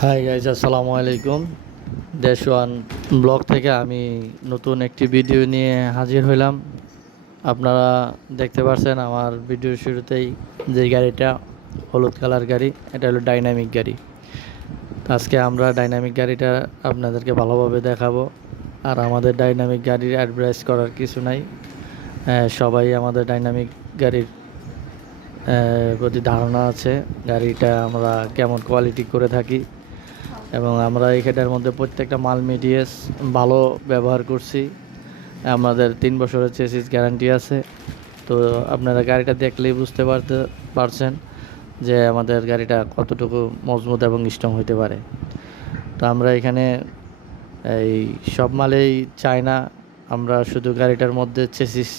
Hi guys আসসালামু আলাইকুম। দেশ ওয়ান ব্লগ থেকে আমি নতুন একটি ভিডিও নিয়ে হাজির হইলাম। আপনারা দেখতে পাচ্ছেন আমার ভিডিওর শুরুতেই যে গাড়িটা, হলুদ কালার গাড়ি, এটা হলো ডাইনামিক গাড়ি। আজকে আমরা ডাইনামিক গাড়িটা আপনাদেরকে ভালোভাবে দেখাবো। আর আমাদের ডাইনামিক গাড়ির অ্যাডভাইস করার কিছু নাই। সবাই আমাদের ডাইনামিক গাড়ির প্রতি ধারণা আছে। গাড়িটা আমরা কেমন কোয়ালিটি করে থাকি। এবং আমরা এখানটার মধ্যে প্রত্যেকটা মাল মেটিরিয়ালস ভালো ব্যবহার করছি। আমাদের তিন বছরের চেসিস গ্যারান্টি আছে। তো আপনারা গাড়িটা দেখলেই বুঝতে পারতে পারছেন যে আমাদের গাড়িটা কতটুকু মজবুত এবং স্ট্রং হতে পারে। তো আমরা এখানে এই সব মালেই চাই না। আমরা শুধু গাড়িটার মধ্যে চেসিস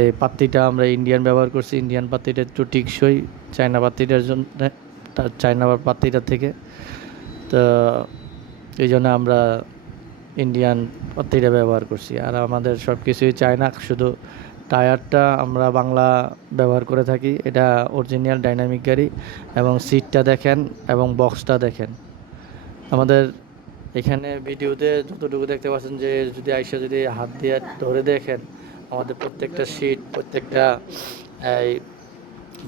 এই পাত্তিটা আমরা ইন্ডিয়ান ব্যবহার করছি। ইন্ডিয়ান পাত্তিটা একটু টিকসই, চায়না পাত্তিটার জন্য চায়না পাত্তিটার থেকে। তো এই জন্য আমরা ইন্ডিয়ান পাত্তিটা ব্যবহার করছি। আর আমাদের সব কিছুই চায়না শুধু টায়ারটা আমরা বাংলা ব্যবহার করে থাকি। এটা অরিজিনাল ডাইনামিক গাড়ি এবং সিটটা দেখেন এবং বক্সটা দেখেন। আমাদের এখানে ভিডিওতে যতটুকু দেখতে পাচ্ছেন যে, যদি আইসা যদি হাত দিয়ে ধরে দেখেন, আমাদের প্রত্যেকটা সিট প্রত্যেকটা, এই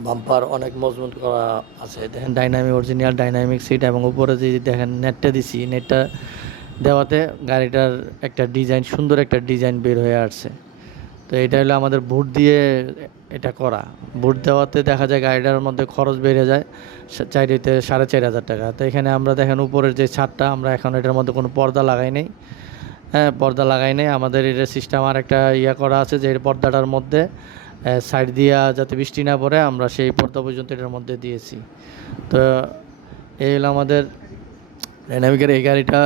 বাম্পার অনেক মজবুত করা আছে। দেখেন ডাইনামিক অরিজিনাল ডাইনামিক সিট এবং উপরে যে দেখেন নেটটা দিছি নেটটা দেওয়াতে গাড়িটার একটা ডিজাইন সুন্দর একটা ডিজাইন বের হয়ে আসছে। তো এটা হলো আমাদের ভোট দিয়ে এটা করা। ভোট দেওয়াতে দেখা যায় গাড়িটার মধ্যে খরচ বেড়ে যায় চাইতে সাড়ে চার হাজার টাকা। তো এখানে আমরা দেখেন উপরের যে ছাদটা, আমরা এখন এটার মধ্যে কোনো পর্দা লাগাই নেই। হ্যাঁ পর্দা লাগাই নেই। আমাদের এটা সিস্টেম আর একটা ইয়া করা আছে যে পর্দাটার মধ্যে সাইড দিয়া যাতে বৃষ্টি না পড়ে, আমরা সেই পর্দা পর্যন্ত এটার মধ্যে দিয়েছি। তো এই হলো আমাদের ডাইনামিকের এই গাড়িটা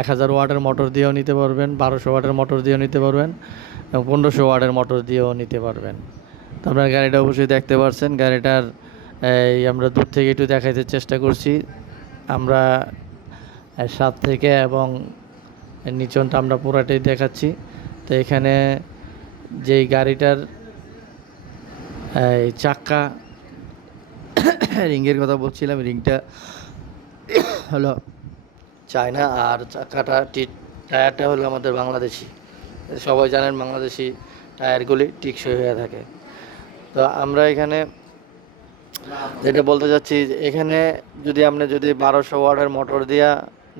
এক হাজার ওয়াটের মোটর দিয়েও নিতে পারবেন, বারোশো ওয়াটের মোটর দিয়েও নিতে পারবেন, এবং পনেরোশো ওয়াটের মোটর দিয়েও নিতে পারবেন। তো আপনার গাড়িটা অবশ্যই দেখতে পারছেন, গাড়িটার, এই আমরা দূর থেকে একটু দেখাইতে চেষ্টা করছি। আমরা সাত থেকে এবং নিচনটা আমরা পুরাটাই দেখাচ্ছি। তো এখানে যেই গাড়িটার এই চাক্কা রিংয়ের কথা বলছিলাম, রিংটা হলো চায়না আর চাকাটা টি টায়ারটা হলো আমাদের বাংলাদেশি। সবাই জানেন বাংলাদেশি টায়ারগুলি টিকসই হয়ে থাকে। তো আমরা এখানে যেটা বলতে চাচ্ছি এখানে যদি আপনি যদি বারোশো ওয়াটের মোটর দিয়া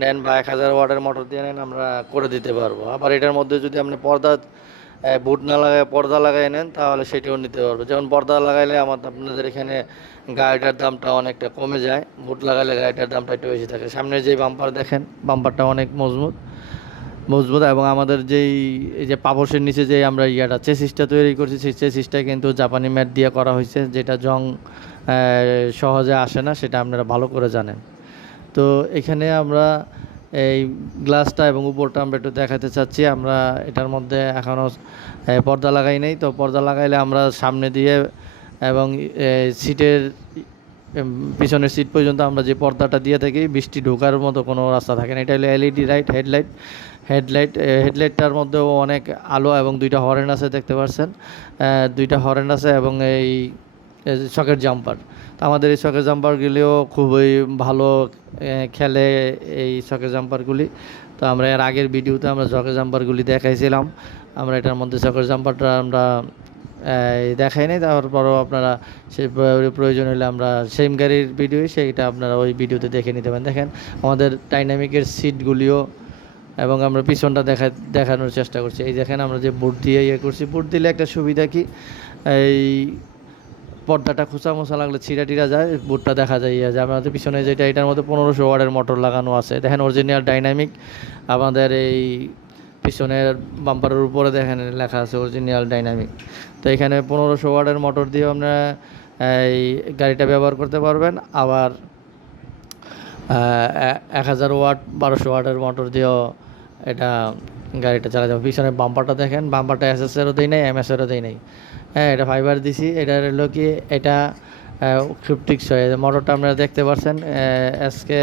নেন বা এক হাজার ওয়াটের মোটর দিয়ে নেন, আমরা করে দিতে পারব। আবার এটার মধ্যে যদি আপনি পর্দা বুট না লাগায়, পর্দা লাগাই নেন, তাহলে সেটিও নিতে পারব। যেমন পর্দা লাগাইলে আমার আপনাদের এখানে গাড়িটার দামটা অনেকটা কমে যায়। বুট লাগাইলে গাড়িটার দামটা একটু বেশি থাকে। সামনে যে বাম্পার দেখেন বাম্পারটা অনেক মজবুত। মজবুত এবং আমাদের যেই, এই যে পাপসের নিচে যে আমরা ইয়াটা, চেসিসটা তৈরি করছি, সেই চেসিসটা কিন্তু জাপানি ম্যাট দিয়ে করা হয়েছে, যেটা জং সহজে আসে না, সেটা আপনারা ভালো করে জানেন। তো এখানে আমরা এই গ্লাসটা এবং উপরটা আমরা একটু দেখাতে চাচ্ছি। আমরা এটার মধ্যে এখনও পর্দা লাগাই নেই। তো পর্দা লাগাইলে আমরা সামনে দিয়ে এবং সিটের পিছনের সিট পর্যন্ত আমরা যে পর্দাটা দিয়ে থাকি, বৃষ্টি ঢোকার মতো কোনো রাস্তা থাকে না। এটা হলো এলইডি লাইট, হেডলাইট হেডলাইট হেডলাইটটার মধ্যেও অনেক আলো এবং দুইটা হরেন আছে, দেখতে পাচ্ছেন। দুইটা হরেন আছে এবং এই শকের জাম্পার। তো আমাদের এই শকের জাম্পারগুলিও খুবই ভালো খেলে এই শকের জাম্পারগুলি। তো আমরা এর আগের ভিডিওতে আমরা শকের জাম্পারগুলি দেখাইছিলাম। আমরা এটার মধ্যে শকের জাম্পারটা আমরা দেখাই নাই। তারপরও আপনারা সে প্রয়োজন হলে আমরা সেম গাড়ির ভিডিও সেইটা আপনারা ওই ভিডিওতে দেখে নিতে পারেন। দেখেন, আমাদের ডাইনামিকের সিটগুলিও এবং আমরা পিছনটা দেখা, দেখানোর চেষ্টা করছি। এই দেখেন আমরা যে বুট দিয়ে ইয়ে করছি। বুট দিলে একটা সুবিধা কি? এই পর্দাটা খোঁচা মোছা লাগলে ছিঁড়া টিরা যায়, বুটটা দেখা যায় ইয়ে যায়। আমাদের পিছনে যেটা, এটার মধ্যে পনেরোশো ওয়ার্ডের মোটর লাগানো আছে। দেখেন অরিজিনাল ডাইনামিক আমাদের এই পিছনের বাম্পারের উপরে দেখেন, লেখা আছে অরিজিনাল ডাইনামিক তো এখানে পনেরোশো ওয়ার্ডের মোটর দিয়েও আপনারা এই গাড়িটা ব্যবহার করতে পারবেন। আবার এক হাজার ওয়াট, বারোশো ওয়াটের মোটর দিয়েও এটা গাড়িটা চালা যাবে। পিছনে বাম্পারটা দেখেন বাম্পারটা এস এসেরও দেই নাই এম এসেরও দেই নাই। হ্যাঁ এটা ফাইবার দিছি, এটা হলো কি, এটা ক্রিপ্টিক্স হয় মোটরটা আপনারা দেখতে পাচ্ছেন এসকে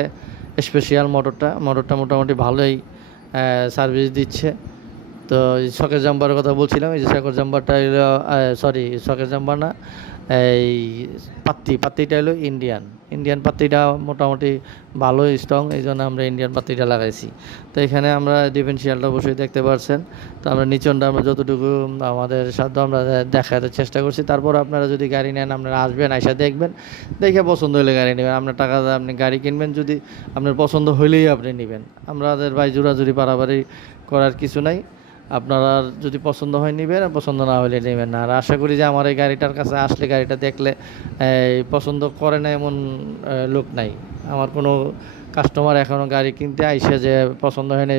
স্পেশাল মোটরটা মোটরটা মোটামুটি ভালোই সার্ভিস দিচ্ছে। তো শকের জাম্পারের কথা বলছিলাম, এই যে শকের জাম্বারটা হলো সরি শকের জাম্বার না, এই পাত্তি, পাত্তিটা হলো ইন্ডিয়ান ইন্ডিয়ান পাত্তিটা মোটামুটি ভালো স্ট্রং এই জন্য আমরা ইন্ডিয়ান পাত্তিটা লাগাইছি। তো এখানে আমরা ডিফেন্সিয়ালটা অবশ্যই দেখতে পারছেন। তো আমরা নিচনটা আমরা যতটুকু আমাদের সাধ্য আমরা দেখাতে চেষ্টা করছি। তারপর আপনারা যদি গাড়ি নেন, আপনারা আসবেন, আইসা দেখবেন। দেখে পছন্দ হলে গাড়ি নেবেন। আপনার টাকা আপনি গাড়ি কিনবেন, যদি আপনার পছন্দ হলেই আপনি নেবেন। আমাদের ভাই জোরাজুরি পারাপারি করার কিছু নাই। আপনারা যদি পছন্দ হয় নেবেন, আর পছন্দ না হলে নেবেন না। আর আশা করি যে আমার এই গাড়িটার কাছে আসলে গাড়িটা দেখলে পছন্দ করে না এমন লোক নাই। আমার কোনো কাস্টমার এখনও গাড়ি কিনতে আইসে যে পছন্দ হয় না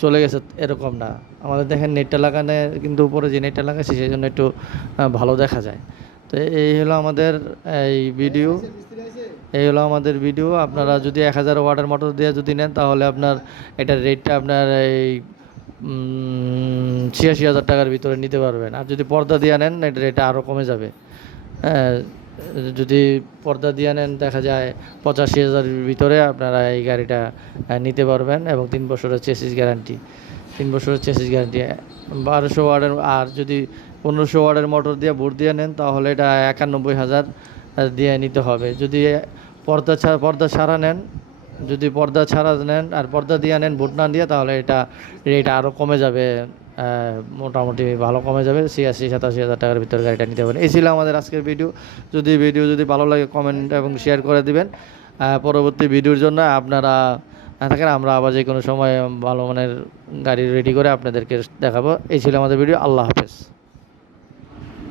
চলে গেছে এরকম না। আমাদের দেখেন নেটটা লাগানো কিন্তু উপরে যে নেটটা লাগাইছি, সেই জন্য একটু ভালো দেখা যায়। তো এই হলো আমাদের, এই ভিডিও। এই হলো আমাদের ভিডিও। আপনারা যদি এক হাজার ওয়াটার মোটর দিয়ে যদি নেন, তাহলে আপনার এটার রেটটা আপনার এই ছিয়াশি হাজার টাকার ভিতরে নিতে পারবেন। আর যদি পর্দা দিয়ে নেন এটার রেটটা আরও কমে যাবে। হ্যাঁ যদি পর্দা দিয়ে নেন, দেখা যায় পঁচাশি হাজারের ভিতরে আপনারা এই গাড়িটা নিতে পারবেন এবং তিন বছরের চেসিস গ্যারান্টি। তিন বছরের চেসিস গ্যারান্টি। বারোশো ওয়ার্ডের, আর যদি পনেরোশো ওয়ার্ডের মোটর দিয়ে ভোট দিয়ে নেন, তাহলে এটা একানব্বই হাজার দিয়ে নিতে হবে। যদি পর্দা ছাড়া পর্দা ছাড়া নেন যদি পর্দা ছাড়া নেন আর পর্দা দিয়ে নেন, ভোট না দিয়ে, তাহলে এটা রেট আরও কমে যাবে মোটামুটি ভালো কমে যাবে, ছিয়াশি, সাতাশি হাজার টাকার ভিতরে গাড়িটা নিতে পারেন এই ছিল আমাদের আজকের ভিডিও যদি ভিডিও যদি ভালো লাগে কমেন্ট এবং শেয়ার করে দিবেন। পরবর্তী ভিডিওর জন্য আপনারা থাকেন, আমরা আবার যে কোনো সময় ভালো মানের গাড়ি রেডি করে আপনাদেরকে দেখাবো। এই ছিল আমাদের ভিডিও আল্লাহ হাফেজ।